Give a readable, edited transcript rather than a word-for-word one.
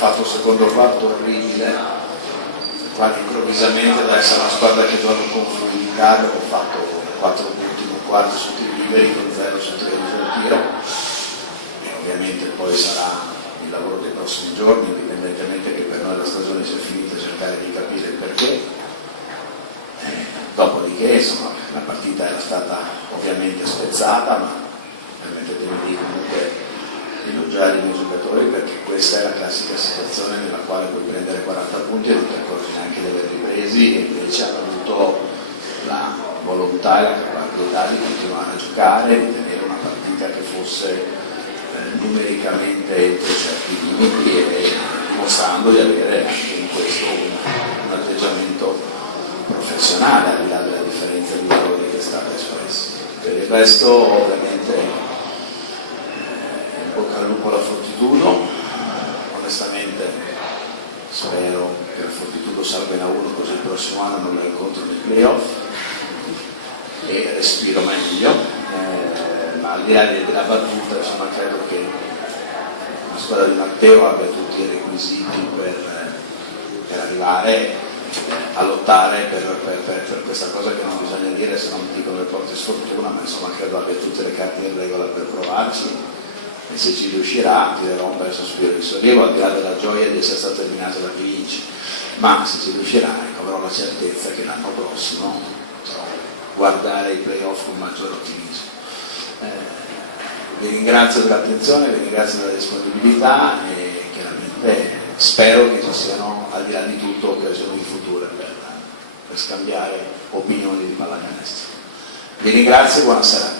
fatto un secondo quarto orribile, quando improvvisamente da essere una squadra che gioca con fluidità abbiamo fatto 4 punti in un quarto su tutti i liberi con 0 su 3 sul tiro, e ovviamente poi sarà il lavoro dei prossimi giorni, indipendentemente che per noi la stagione sia finita, cercare di capire il perché. Dopodiché insomma la partita era stata ovviamente spezzata, ma permettetemi di comunque elogiare i miei giocatori, perché questa è la classica situazione nella quale puoi prendere 40 punti e non ti accorgi neanche di averli presi, e invece hanno avuto la volontà e la capacità di continuare a giocare, di tenere una partita che fosse numericamente entro certi limiti, e dimostrando di avere anche in questo un atteggiamento professionale, al di là della differenza di valori che è stata espressa. Per il resto ovviamente in bocca al lupo alla Fortitudo, onestamente spero che la Fortitudo salga in A1 così il prossimo anno non la incontro nei playoff e respiro meglio, ma al di là della battuta insomma credo che la squadra di Matteo abbia tutti i requisiti per arrivare a lottare per questa cosa che non bisogna dire se non dicono le porte sfortuna, ma insomma credo abbia tutte le carte in regola per provarci, e se ci riuscirà tirerò un bel sospiro di sollievo, al di là della gioia di essere stato eliminato da chi vince, ma se ci riuscirà avrò la certezza che l'anno prossimo potrò guardare i playoff con maggiore ottimismo. Vi ringrazio dell'attenzione, vi ringrazio della disponibilità, e chiaramente spero che ci siano, al di là di tutto, occasioni future per scambiare opinioni di pallacanestro. Vi ringrazio e buona serata.